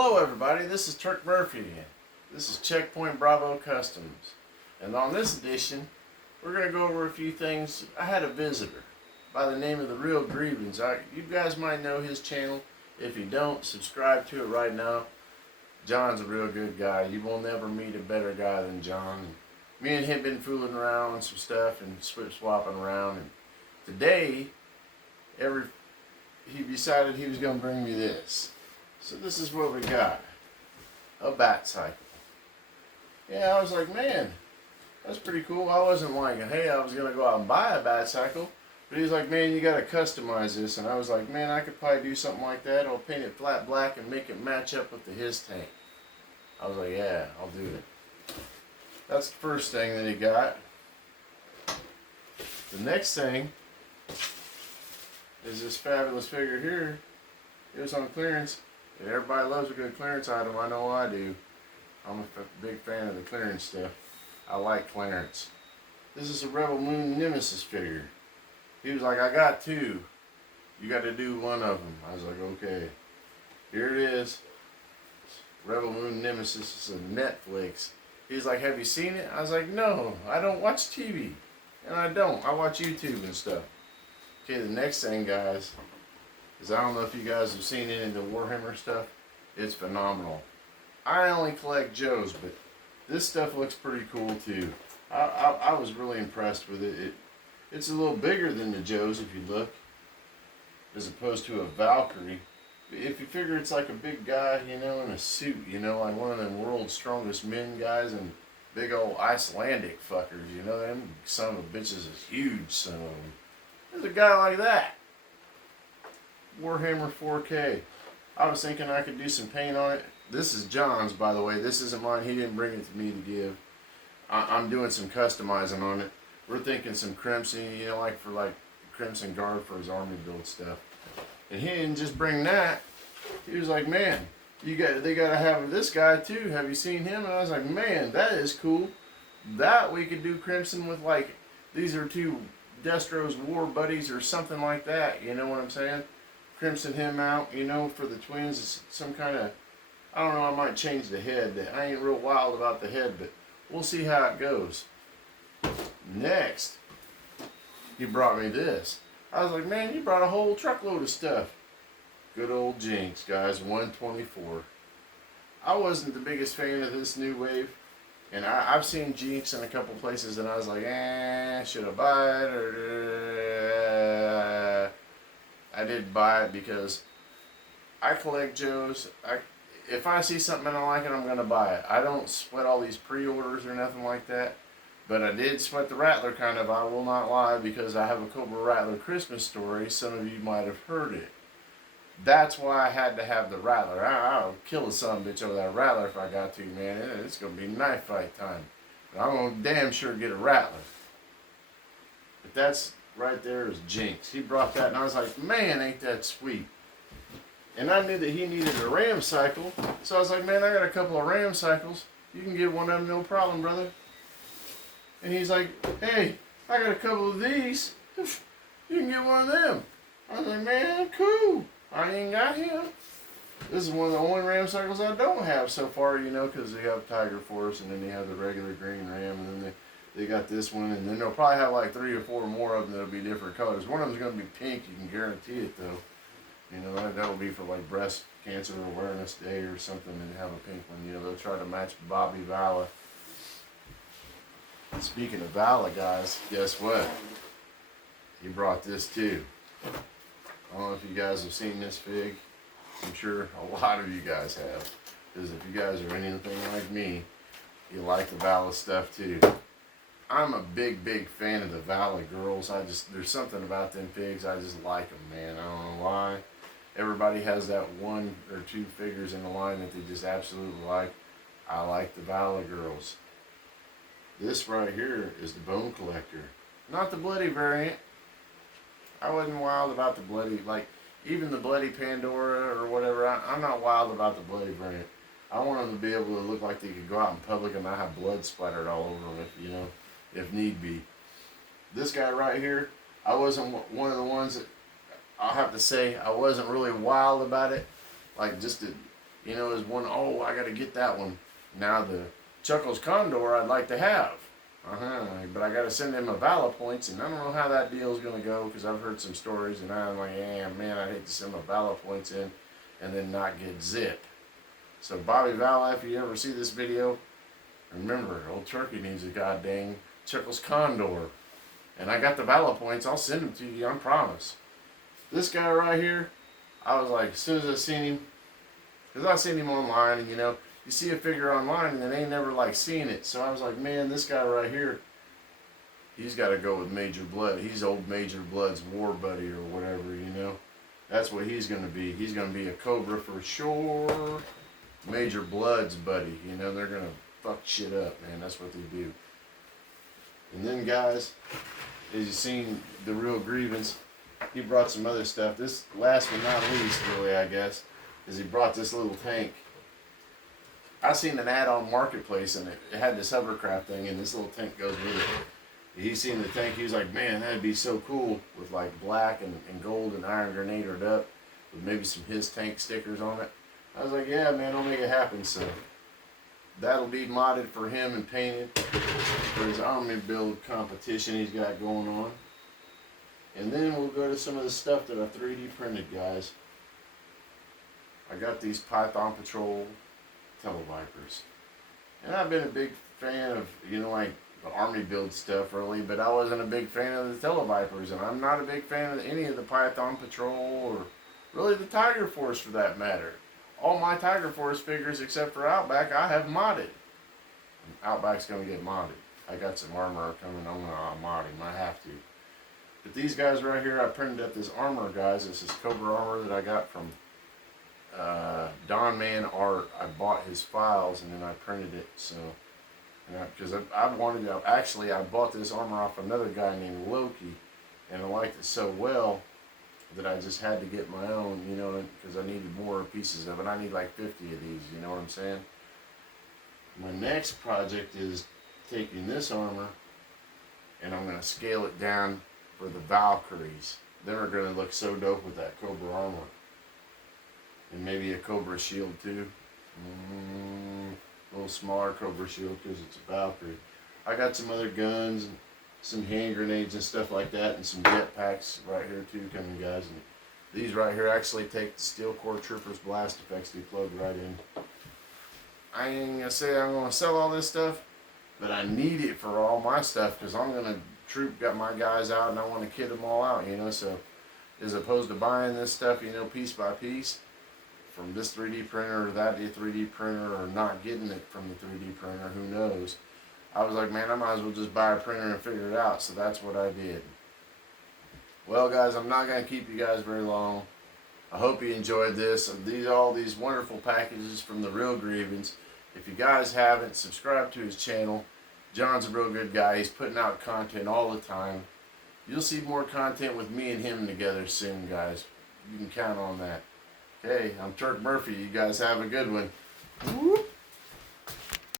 Hello everybody, this is Turk Murphy. This is Checkpoint Bravo Customs. And on this edition, we're going to go over a few things. I had a visitor by the name of The Real Grievance. You guys might know his channel. If you don't, subscribe to it right now. John's a real good guy. You will never meet a better guy than John. Me and him been fooling around on some stuff and swapping around. And today, he decided he was going to bring me this. So this is what we got. A bat cycle. Yeah, I was like, man, that's pretty cool. I wasn't like, hey, I was going to go out and buy a bat cycle. But he's like, man, you got to customize this. And I was like, man, I could probably do something like that. I'll paint it flat black and make it match up with his tank. I was like, yeah, I'll do it. That's the first thing that he got. The next thing is this fabulous figure here. It was on clearance. And everybody loves a good clearance item. I know I do. I'm a big fan of the clearance stuff. I like clearance. This is a Rebel Moon Nemesis figure. He was like, I got two. You got to do one of them. I was like, okay. Here it is. Rebel Moon Nemesis is a Netflix. He's like, have you seen it? I was like, no, I don't watch TV. And I don't. I watch YouTube and stuff. Okay, the next thing, guys, is I don't know if you guys have seen any of the Warhammer stuff. It's phenomenal. I only collect Joes, but this stuff looks pretty cool too. I was really impressed with it. It's a little bigger than the Joes if you look, as opposed to a Valkyrie. If you figure it's like a big guy, you know, in a suit, you know, like one of them world's strongest men guys and big old Icelandic fuckers, you know, them son of bitches is huge, some of them. There's a guy like that. Warhammer 4K. I was thinking I could do some paint on it. This is John's, by the way. This isn't mine. He didn't bring it to me to give. I'm doing some customizing on it. We're thinking some crimson, you know, like for like Crimson Guard for his army build stuff. And he didn't just bring that. He was like, man, they got to have this guy too. Have you seen him? And I was like, man, that is cool. That we could do crimson with, like, these are two Destro's war buddies or something like that. You know what I'm saying? Crimson him out, you know, for the twins. It's some kind of, I don't know, I might change the head. I ain't real wild about the head, but we'll see how it goes. Next, he brought me this. I was like, man, you brought a whole truckload of stuff. Good old Jinx, guys, 124. I wasn't the biggest fan of this new wave, and I've seen Jinx in a couple places, and I was like, should I buy it, or I did buy it because I collect Joes. If I see something and I like it, I'm going to buy it. I don't sweat all these pre-orders or nothing like that. But I did sweat the Rattler kind of, I will not lie, because I have a Cobra Rattler Christmas story. Some of you might have heard it. That's why I had to have the Rattler. I'll kill a son of a bitch over that Rattler if I got to, man. It's going to be knife fight time. But I'm going to damn sure get a Rattler. But that's right there is Jinx. He brought that, and I was like, man, ain't that sweet. And I knew that he needed a ram cycle. So I was like, man, I got a couple of ram cycles. You can get one of them, no problem, brother. And he's like, hey, I got a couple of these. You can get one of them. I was like, man, cool. I ain't got him. This is one of the only ram cycles I don't have so far, you know, because they have Tiger Force, and then they have the regular green ram, and then they got this one, and then they'll probably have like 3 or 4 more of them that'll be different colors. One of them's going to be pink, you can guarantee it, though. You know, that'll be for like Breast Cancer Awareness Day or something, and have a pink one. You know, they'll try to match Bobby Vala. Speaking of Vala, guys, guess what? He brought this too. I don't know if you guys have seen this fig. I'm sure a lot of you guys have. Because if you guys are anything like me, you like the Vala stuff too. I'm a big, big fan of the Vala girls. There's something about them figs, I just like them, man. I don't know why. Everybody has that 1 or 2 figures in the line that they just absolutely like. I like the Vala girls. This right here is the Bone Collector. Not the bloody variant. I wasn't wild about the bloody, like, even the bloody Pandora or whatever. I'm not wild about the bloody variant. I want them to be able to look like they could go out in public and not have blood splattered all over them, if need be. This guy right here, I wasn't one of the ones that, I'll have to say, I wasn't really wild about it. Like, just to, you know, is one, oh, I got to get that one. Now the Chuckles Condor I'd like to have. But I got to send him a Vala points, and I don't know how that deal's going to go because I've heard some stories, and I'm like, yeah, man, I'd hate to send my Vala points in and then not get zip. So Bobby Vala, if you ever see this video, remember, old Turkey needs a goddamn Chuckles Condor. And I got the Vala points, I'll send them to you, I promise. This guy right here, I was like, as soon as I seen him, because I seen him online, and you know, you see a figure online and they ain't never like seen it. So I was like, man, this guy right here, he's got to go with Major Blood. He's old Major Blood's war buddy or whatever, you know. That's what he's going to be. He's going to be a Cobra for sure. Major Blood's buddy. You know, they're going to fuck shit up, man. That's what they do. And then, guys, as you seen the Real Grievance, he brought some other stuff. This last but not least, really, I guess, is he brought this little tank. I seen an ad on Marketplace, and it had this hovercraft thing, and this little tank goes with it. He seen the tank, he was like, man, that'd be so cool with like black and gold and Iron Grenadered up with maybe some his tank stickers on it. I was like, yeah, man, I'll make it happen. So that'll be modded for him and painted for his army build competition he's got going on. And then we'll go to some of the stuff that I 3D printed, guys. I got these Python Patrol Televipers. And I've been a big fan of, you know, like the army build stuff really, but I wasn't a big fan of the Televipers, and I'm not a big fan of any of the Python Patrol or really the Tiger Force for that matter. All my Tiger Force figures except for Outback I have modded. Outback's gonna get modded. I got some armor coming, I'm gonna mod him, I have to. But these guys right here, I printed up this armor, guys. This is Cobra armor that I got from Don Man Art. I bought his files and then I printed it. So, because I wanted to, actually I bought this armor off another guy named Loki, and I liked it so well that I just had to get my own, you know, because I needed more pieces of it. I need like 50 of these, you know what I'm saying? My next project is taking this armor and I'm going to scale it down for the Valkyries. They're going to look so dope with that Cobra armor. And maybe a Cobra shield too. A little smaller Cobra shield because it's a Valkyrie. I got some other guns and some hand grenades and stuff like that, and some jetpacks right here too coming, guys. And these right here actually take the Steel Core Troopers blast effects they plug right in. I ain't gonna say I'm gonna sell all this stuff, but I need it for all my stuff because I'm gonna got my guys out and I want to kit them all out, you know. So as opposed to buying this stuff, you know, piece by piece from this 3D printer or that 3D printer, or not getting it from the 3D printer, who knows. I was like, man, I might as well just buy a printer and figure it out. So that's what I did. Well, guys, I'm not going to keep you guys very long. I hope you enjoyed this. All these wonderful packages from the Real Grievance. If you guys haven't, subscribe to his channel. John's a real good guy. He's putting out content all the time. You'll see more content with me and him together soon, guys. You can count on that. Okay, I'm Turk Murphy. You guys have a good one. Woo!